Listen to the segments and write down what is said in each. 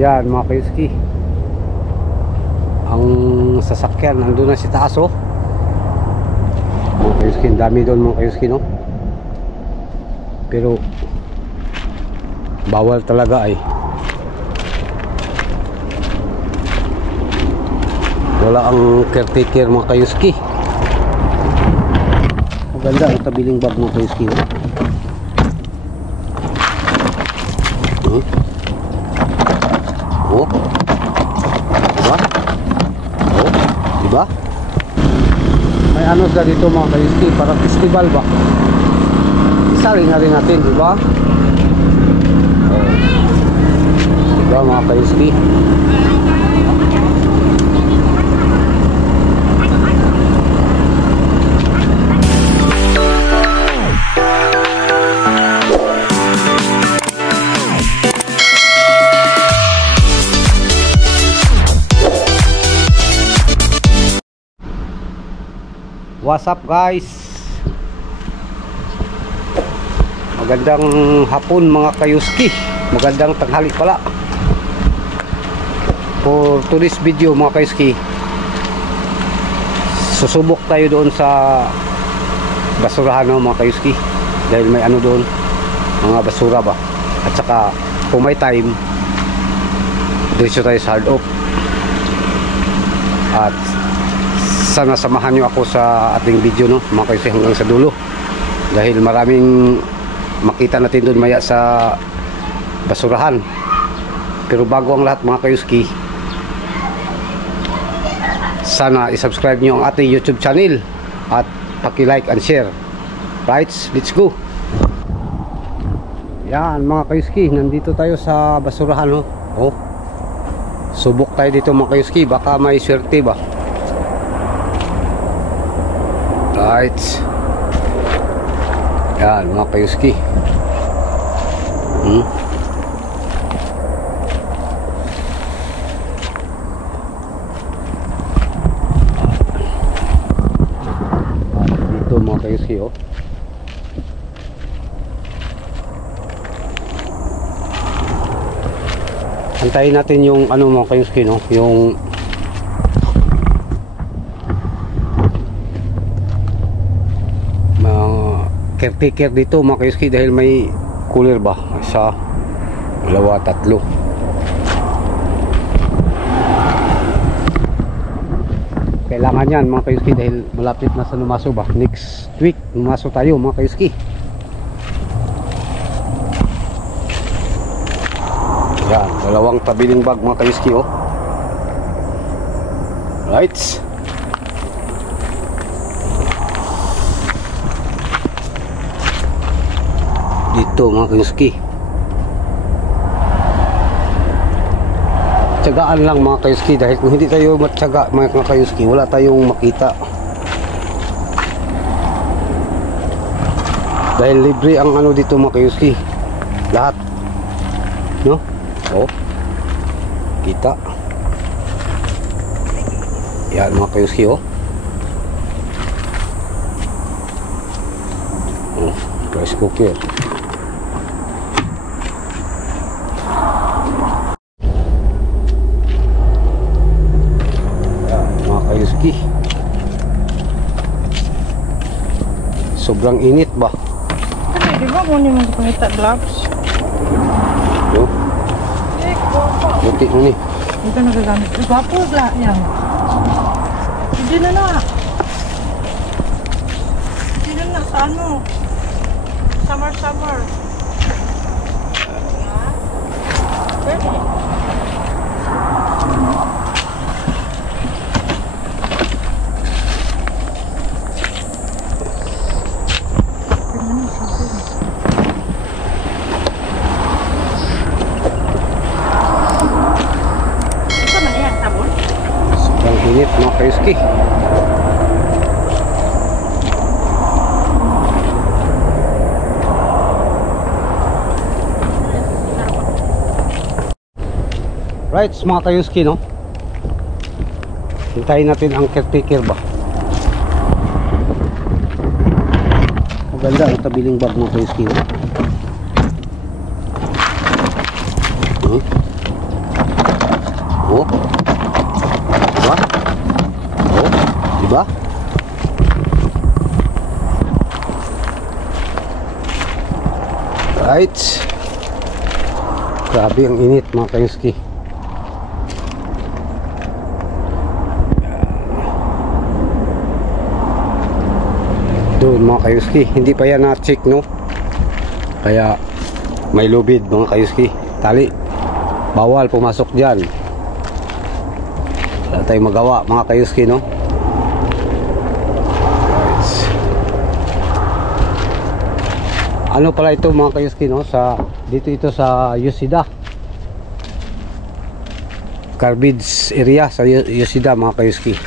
Yan mga kayuski, ang sasakyan nandun na si taas oh. Mga kayuski, ang dami doon mga kayuski no. Pero bawal talaga ay. Wala ang caretaker mga kayuski. Maganda ang tabiling bag mga kayuski no? Oh, diba? Oh, diba? May ano sa dito mga kayuski, parang festival ba? Isali na rin natin, diba? Oh, diba mga kayuski? What's up guys? Magandang hapon mga kayuski. Magandang tanghali pala. For today's video mga kayuski, susubok tayo doon sa basurahan no, mga kayuski. Dahil may ano doon, mga basura ba. At saka kung may time, diretso tayo sa hard off. At sana samahan nyo ako sa ating video no, mga kayuski, hanggang sa dulo. Dahil maraming makita natin doon maya sa basurahan. Pero bago ang lahat mga kayuski, sana isubscribe nyo ang ating YouTube channel at paki-like and share. Right, let's go. Yan mga kayuski, nandito tayo sa basurahan no. Oh, subok tayo dito mga kayuski, baka may swerte ba. Right. Yan mga kayuski. Dito mga kayuski oh. Antayin natin yung ano mga kayuski no, yung caretaker dito mga kayuski, dahil may cooler ba, isa, dalawa, tatlo. Kailangan yan mga kayuski dahil malapit na sa Numaso ba. Next week Numaso tayo mga kayuski. Yan, dalawang tabiling bag mga kayuski oh. Right. Dito mga kayuski, tiyagaan lang mga kayuski, dahil kung hindi tayo matyaga mga kayuski, wala tayong makita. Dahil libre ang ano dito mga kayuski, lahat no. Oh, kita yan mga kayuski oh. Oh, rice cooker. Kayuski, sobrang init ba? Ay, di ba mo naman pangita gloves? Yo. Buti mo ni. Ito nagagamit. Gwapo la yan. Hindi na na. Hindi na na sa ano? Summer. Pwede. Init mga kayuski. Right mga kayuski no, hintayin natin ang caretaker ba. Maganda ang tabiling bag mga kayuski no? Oh. Diba? Oh, diba? Right. Grabe ang init mga kayuski. Doon mga kayuski, hindi pa yan na-check, no? Kaya may lubid mga kayuski. Tali, bawal pumasok dyan. Wala tayong magawa mga kayuski, no? Right. Ano pala ito mga kayuski, no? Dito ito sa Yosida Garbage area sa Yosida mga kayuski.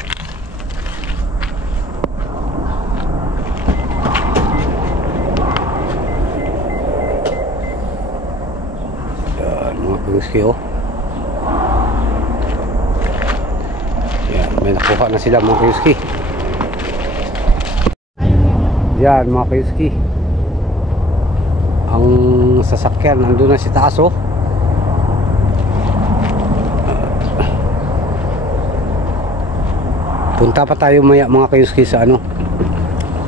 Oh. Yan, may nakuha na sila mga kayuski. Yan mga kayuski, ang sasakyan nandun na si taas, oh. Punta pa tayo maya mga kayuski sa ano,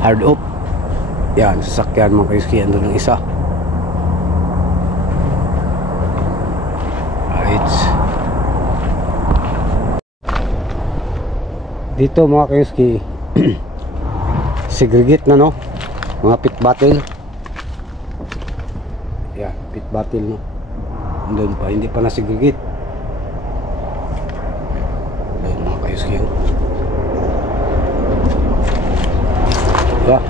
hard up. Yan, sasakyan mga kayuski, andun ang isa. Dito mga kayuski, segregate na, no, mga pit battle. Yan, pit battle, no. Doon pa, hindi pa na segregate. Doon mga kayuski, oh. Yeah.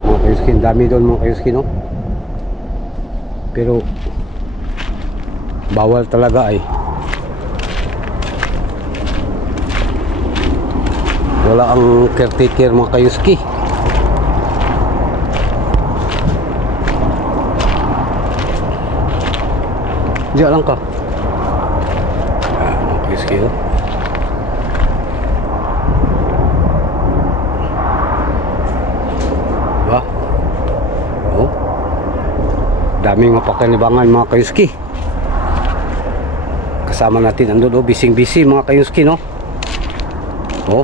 Mga kayuski, dami doon mga kayuski, no. Pero bawal talaga ay. Wala ang caretaker mga kayuski. Diyan lang ka. Mga kayuski, oh. Diba? Oh. Daming mapakinabangan mga kayuski. Kasama natin andun, oh, bising-busy mga kayuski, no. Oh.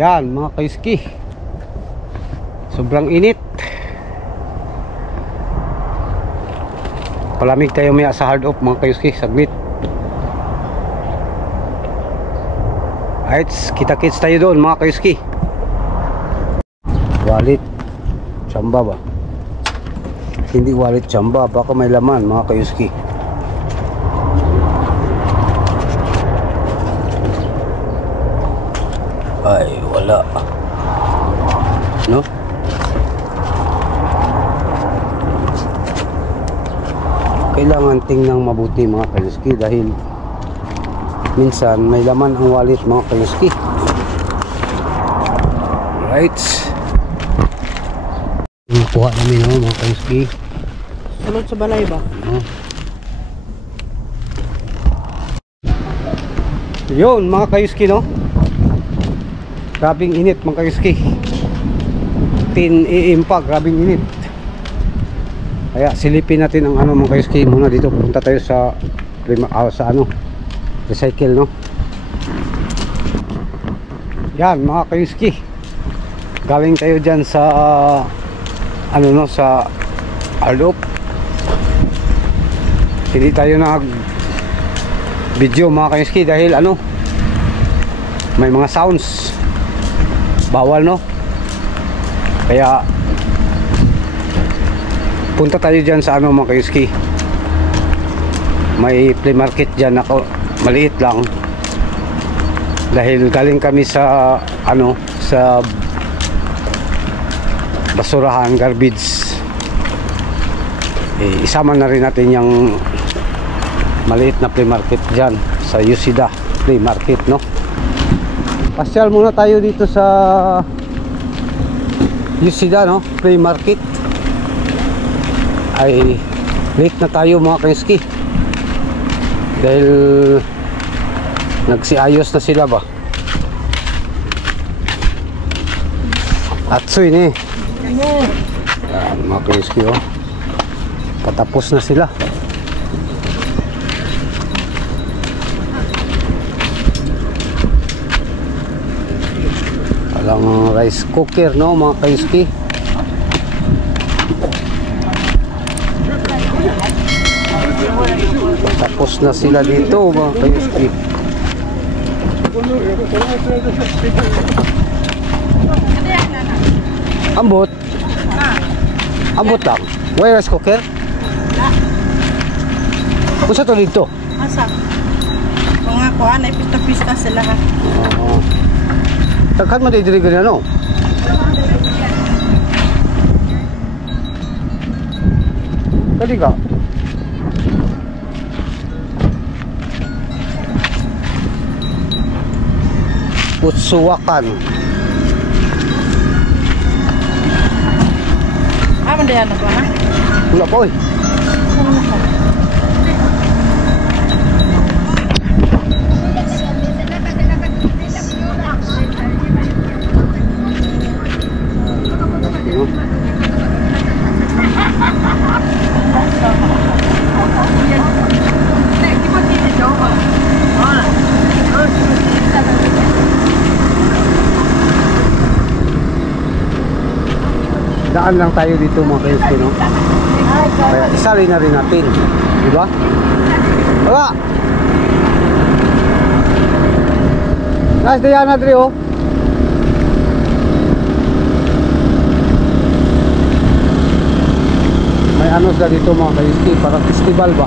Yan mga kayuski, sobrang init. Palamig tayo maya sa hard up mga kayuski, saglit. Alright, kita-kits tayo doon mga kayuski. Wallet tsamba ba? Hindi wallet tsamba, baka may laman mga kayuski. Ay, wala, no? Kailangan tingnan mabuti mga kayuski, dahil minsan may laman ang wallet mga kayuski. Right. Nakuha namin, no, mga kayuski. Sunod sa balay ba? Yun mga kayuski, no. Grabing init mga kayuski. 10 AM pa, grabing init. Kaya silipin natin ang ano mga kayuski muna dito. Punta tayo sa ano, recycle, no. Yan mga kayuski, galing tayo dyan sa ano, no, sa Ardop. Hindi tayo nag video mga kayuski dahil ano, may mga sounds, bawal, no. Kaya punta tayo dyan sa ano mga kayuski, may flea market dyan, ako maliit lang, dahil galing kami sa ano, sa basurahan, garbage. Isama na rin natin yung maliit na flea market dyan sa Yosida flea market, no. Pasyal muna tayo dito sa Yosida, no, flea market. Ay late na tayo mga kayuski, dahil nagsiayos na sila ba. Atsoy ni. Ano? Yan, mga kayuski oh. Patapos na sila. Walang rice cooker no mga kayuski. Patapos na sila dito mga kayuski. Ambot. Ambot lang. Why rice cooker? Kusa to dito? Asa? Mga kuhan ay pista-pista sila ha. Oo. Taghan man diri ganyan no. Kali ka. Utsuwakan. Mandayan na ba na? Wala po eh. Daan lang tayo dito mga kayuski no. Kaya isali na rin natin, di ba? Wala. Guys, Diana Dre oh. May ano sila dito mga kayuski, parang festival ba?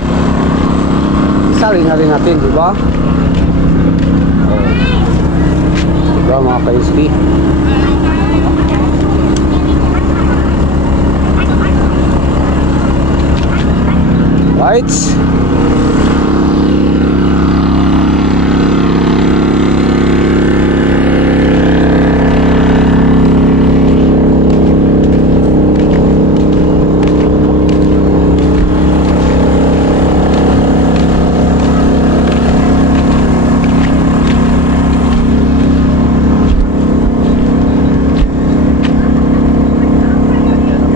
Isali na rin natin, di ba? Di ba mga kayuski? Lights.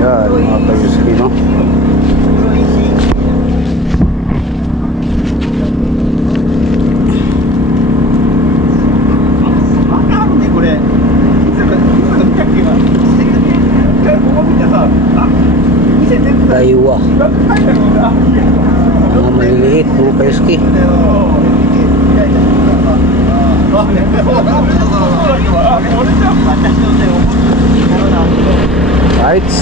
Yan, mga kayuski no. Daiwa. Mga maliliit mga kayuski. Lights.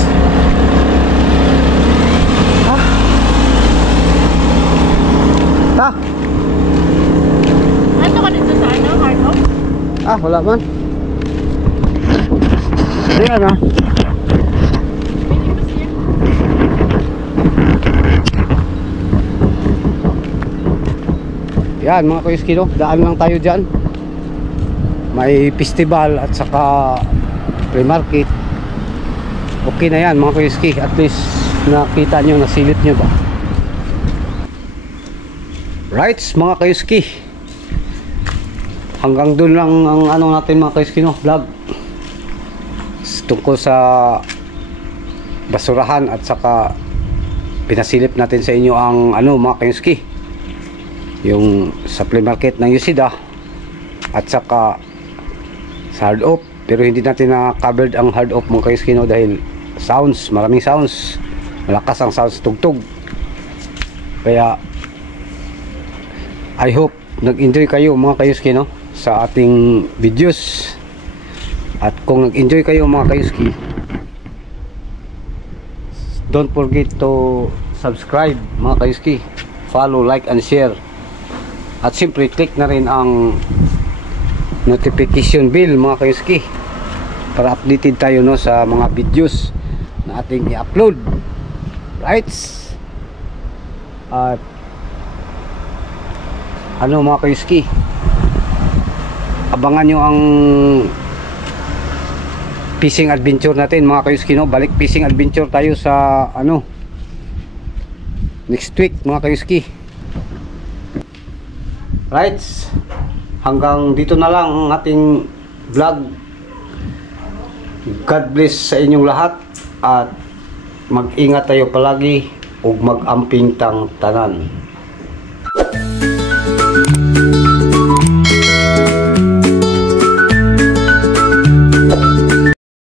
Ta. Ano ka dito sa ano? Hard off? Wala man. Ayan ah. Yan mga kayuski no, daan lang tayo dyan. May festival at saka free market. Okay na yan mga kayuski. At least nakita nyo, nasilip nyo ba? Right mga kayuski. Hanggang doon lang ang ano natin mga kayuski no, vlog. Tungkol sa basurahan at saka pinasilip natin sa inyo ang ano mga kayuski, yung supply market ng Yusida at saka sa hard off. Pero hindi natin na-covered ang hard off mga kayuski no, dahil sounds, maraming sounds, malakas ang sounds, tugtog. Kaya I hope nag-enjoy kayo mga kayuski no sa ating videos. At kung nag-enjoy kayo mga kayuski, don't forget to subscribe mga kayuski, follow, like and share. At siyempre click na rin ang notification bell mga kayuski para updated tayo no sa mga videos na ating i-upload. Right? At ano mga kayuski, abangan nyo ang fishing adventure natin mga kayuski no. Balik fishing adventure tayo sa ano next week mga kayuski. Right, hanggang dito na lang ang ating vlog. God bless sa inyong lahat at mag-ingat tayo palagi ug mag-amping tang tanan.